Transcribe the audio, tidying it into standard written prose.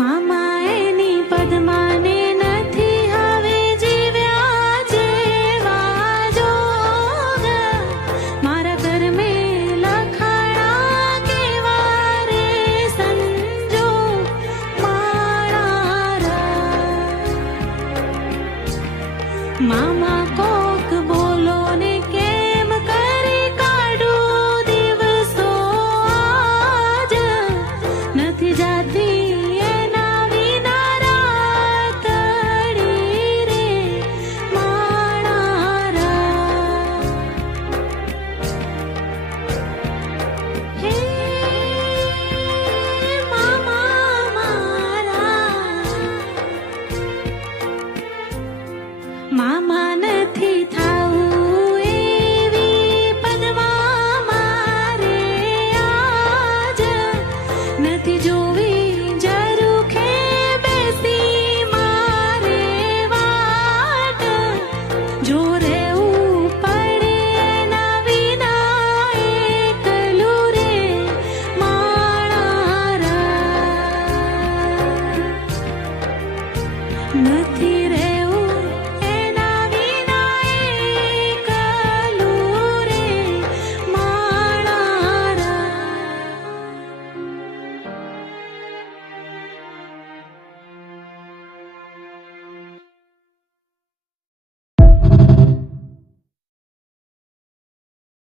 મામા એની પદ્માને નથી હવે જીવ્યા જેવા જોગ. મારા કર્મે લખાણા કેવા રે સંજોગ માણારા. મામા કોક બોલો ને કેમ કરી કાઢું દિવસો આજ. નથી જાતી એના વિના રાતડી રે માણારા. હે મામા મારા, મામા નથી થાવું એવી પદ્મા મારે આજ. નથી જોવી ઝરૂખે બેસી મારે વાટ. જો રહેવું પડે એના વિના એકલું રે માણારા. નથી